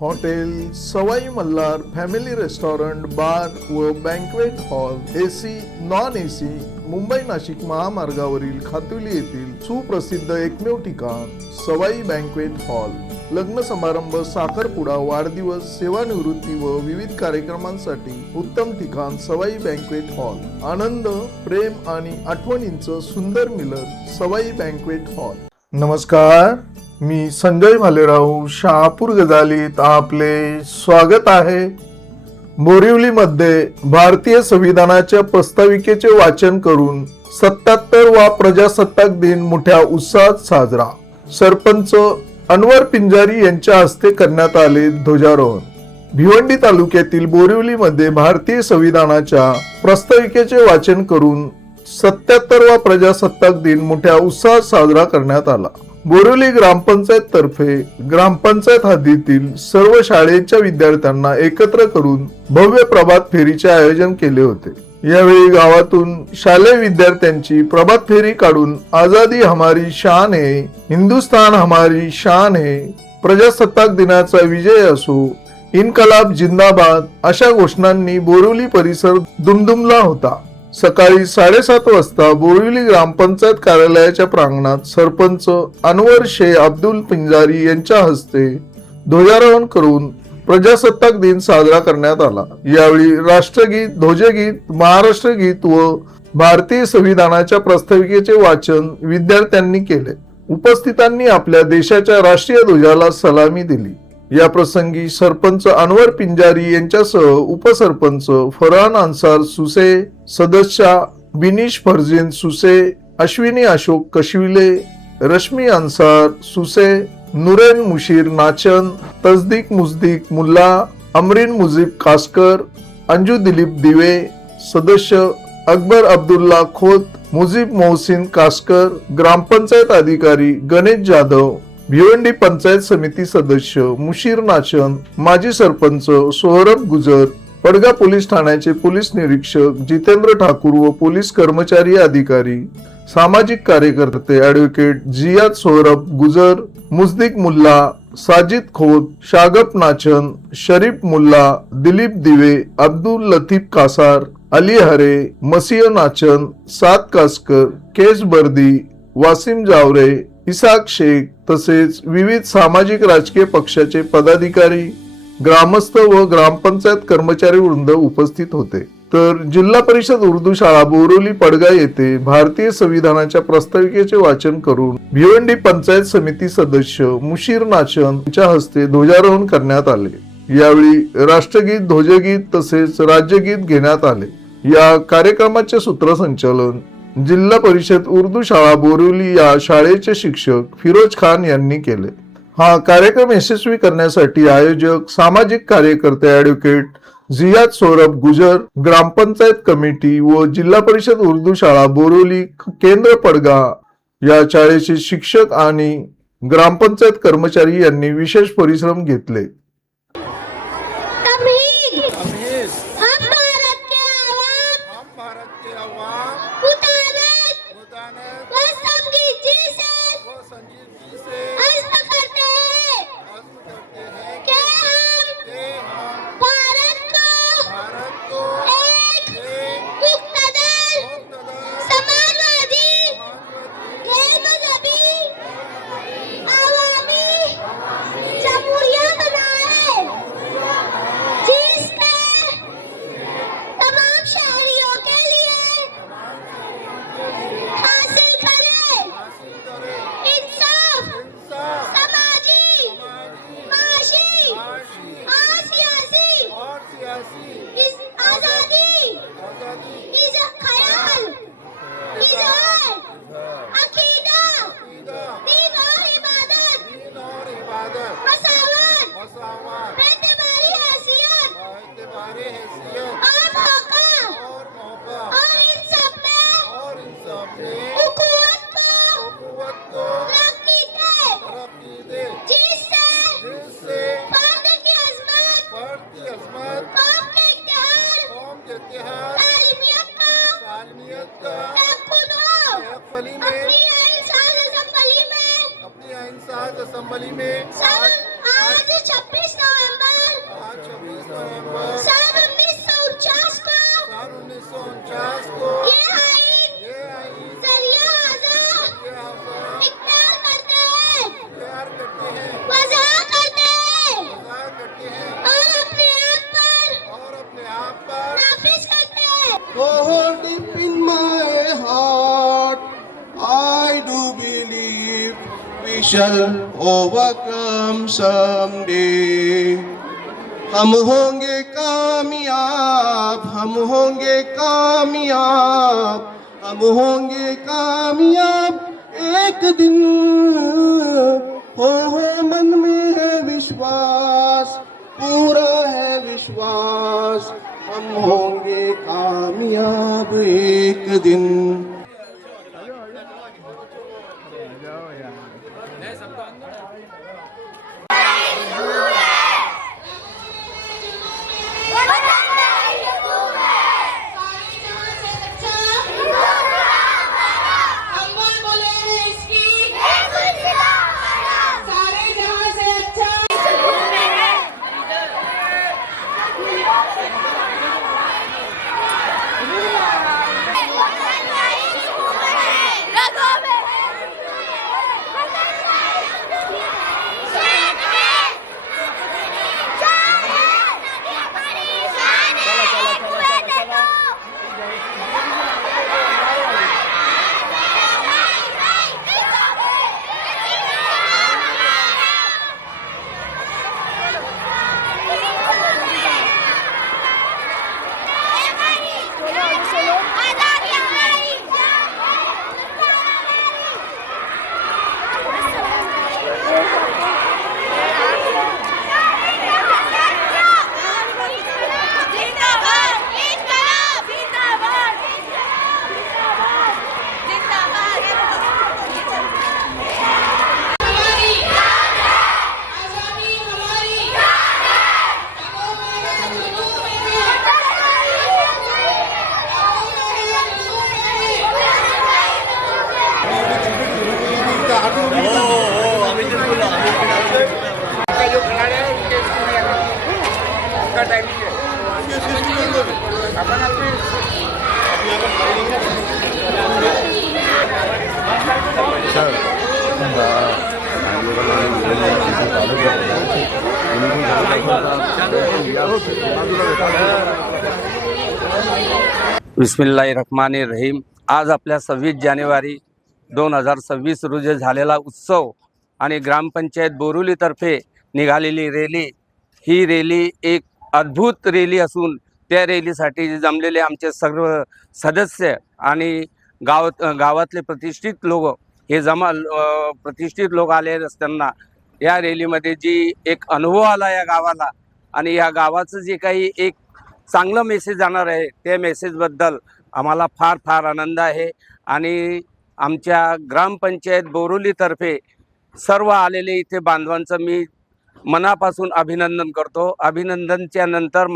Hotel सवाई Malhar family restaurant bar व banquet hall AC non AC Mumbai Nashik महामार्गावरील खातुली येथील सुप्रसिद्ध एकमेव ठिकाण सवाई बँक्वेट हॉल लग्न समारंभ साखरपुडा वाढदिवस सेवानिवृत्ती व विविध कार्यक्रमांसाठी उत्तम ठिकाण सवाई बँक्वेट हॉल आनंद प्रेम आणि आठवणींचं सुंदर मिलन सवाई बँक्वेट हॉल। नमस्कार, मी संजय भालेराव शहापूर गजालीत आपले स्वागत आहे। बोरिवलीमध्ये भारतीय संविधानाच्या प्रस्ताविकेचे वाचन करून 77वा प्रजासत्ताक दिन मोठ्या उत्साहात साजरा। सरपंच अनवर पिंजारी यांच्या हस्ते करण्यात आले ध्वजारोहण। भिवंडी तालुक्यातील बोरिवलीमध्ये भारतीय संविधानाच्या प्रस्ताविकेचे वाचन करून 77वा प्रजासत्ताक दिन मोठ्या उत्साहात साजरा करण्यात आला। बोरिवली ग्रामपंचायत तर्फे ग्रामपंचायत हद्दीतील सर्व शाळेच्या विद्यार्थ्यांना एकत्र करून भव्य प्रभात फेरीचे आयोजन केले होते। यावेळी गावातून शालेय विद्यार्थ्यांची प्रभात फेरी काढून आजादी हमारी शान है, हिंदुस्तान हमारी शान है, प्रजासत्ताक दिनाचा विजय असो, इन्कलाब जिंदाबाद अशा घोषणांनी बोरिवली परिसर दुमदुमला होता। सकाळी 7:30 वाजता बोरिवली ग्रामपंचायत कार्यालयाच्या प्रांगणात सरपंच अनवर शेख अब्दुल पिंजारी यांच्या हस्ते ध्वजारोहण करून प्रजासत्ताक दिन साजरा करण्यात आला। यावेळी राष्ट्रगीत, ध्वजगीत, महाराष्ट्र गीत व भारतीय संविधानाच्या प्रस्ताविकेचे वाचन विद्यार्थ्यांनी केले। उपस्थितांनी आपल्या देशाच्या राष्ट्रीय ध्वजाला सलामी दिली। या प्रसंगी सरपंच अनवर पिंजारी यांच्यासह उपसरपंच फरहान अन्सार सुसे, सदस्य बिनिश फरजीन सुसे, अश्विनी अशोक कशविले, रश्मी अन्सार सुसे, नुरेन मुशीर नाचन, तसदीक मुजदिक मुल्ला, अमरीन मुजीब कासकर, अंजू दिलीप दिवे, सदस्य अकबर अब्दुल्ला खोत, मुजीब मोहसिन कासकर, ग्रामपंचायत अधिकारी गणेश जाधव, भिवंडी पंचायत समिती सदस्य मुशीर नाचन, माजी सरपंच सोहरब गुजर, पडगा पोलीस ठाण्याचे पोलीस निरीक्षक जितेंद्र ठाकूर व पोलीस कर्मचारी अधिकारी, सामाजिक कार्यकर्ते ॲडव्होकेट जियाद सोहरब गुजर, मुजदिक मुल्ला, साजिद खोत, शागप नाचन, शरीफ मुल्ला, दिलीप दिवे, अब्दुल लतीफ कासार, अली हरे, मसीह नाचन, साद कासकर, केस बर्दी, वासिम जावरे, इसाक शेख तसेच विविध सामाजिक राजकीय पक्षाचे पदाधिकारी, ग्रामस्थ व ग्रामपंचायत कर्मचारी वृंद उपस्थित होते। तर जिल्हा परिषद उर्दू शाळा बोरिवली पडगा येथे भारतीय संविधानाच्या प्रस्ताविकेचे वाचन करून भिवंडी पंचायत समिती सदस्य मुशीर नाचन यांच्या हस्ते ध्वजारोहण करण्यात आले। यावेळी राष्ट्रगीत, ध्वजगीत तसेच राज्यगीत घेण्यात आले। या कार्यक्रमाचे सूत्रसंचालन जिल्हा परिषद उर्दू शाळा बोरिवली या शाळेचे शिक्षक फिरोज खान यांनी केले। हा कार्यक्रम यशस्वी करण्यासाठी आयोजक, सामाजिक कार्यकर्ते ॲडव्होकेट जियाद सोहरब गुजर, ग्रामपंचायत कमिटी व जिल्हा परिषद उर्दू शाळा बोरिवली केंद्र पडगा या शाळेचे शिक्षक आणि ग्रामपंचायत कर्मचारी यांनी विशेष परिश्रम घेतले। अपनी अहिंसा असम्बली में आज 26 नवंबर shall overcome someday. हम होंगे कामयाब, हम होंगे कामयाब, हम होंगे कामयाब एक दिन। हो मन में है विश्वास, पूरा है विश्वास, हम होंगे कामयाब एक दिन। बिस्मिल्लाहिर्रहमानिर्रहीम। आज आपल्या 26 जानेवारी 2026 रोजी झालेला उत्सव आणि ग्रामपंचायत बोरिवलीतर्फे निघालेली रॅली, ही रॅली एक अद्भुत रॅली असून त्या रॅलीसाठी जमलेले आमचे सर्व सदस्य आणि गावातले प्रतिष्ठित लोक हे प्रतिष्ठित लोक आले असताना या रॅलीमध्ये जी एक अनुभव आला या गावाला आणि या गावाचं जे काही एक चांगला मेसेज जाणार आहे त्या मेसेजबद्दल आम्हाला फार फार आनंद आहे। आणि आमच्या ग्रामपंचायत बोरिवलीतर्फे सर्व आलेले इथे बांधवांचं मी मनापासून अभिनंदन करतो। अभिनंदनच्या नंतर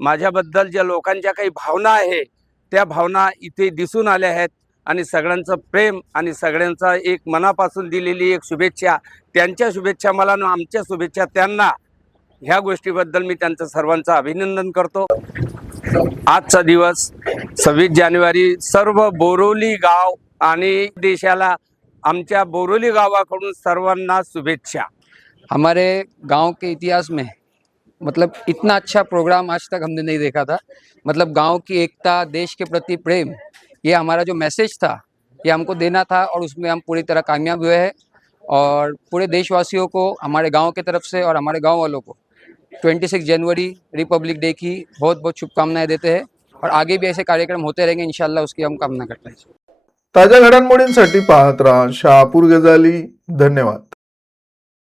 माझ्याबद्दल ज्या लोकांच्या काही भावना आहे त्या भावना इथे दिसून आल्या आहेत आणि सगळ्यांचं प्रेम आणि सगळ्यांचा एक मनापासून दिलेली एक शुभेच्छा, त्यांच्या शुभेच्छा मला आणि आमच्या शुभेच्छा त्यांना, ह्या गोष्टीबद्दल मी त्यांचं सर्वांचं अभिनंदन करतो। आजचा दिवस 26 जानेवारी सर्व बोरिवली गाव आणि देशाला आमच्या बोरिवली गावाकडून सर्वांना शुभेच्छा। हमारे गांव के इतिहास में मतलब इतना अच्छा प्रोग्राम आज तक हमने नहीं देखा था। मतलब गांव की एकता, देश के प्रति प्रेम, ये हमारा जो मैसेज था ये हमको देना था और उसमें हम पूरी तरह कामयाब हुए हैं। और पूरे देशवासियों को, हमारे गांव की तरफ से और हमारे गांव वालों को 26 जनवरी रिपब्लिक डे की बहुत बहुत शुभकामनाएं देते हैं और आगे भी ऐसे कार्यक्रम होते रहेंगे इंशाल्लाह, उसकी हम कामना करते हैं। ताज्या घडामोडींसाठी पाहत राहा शहापूर गजाली। धन्यवाद।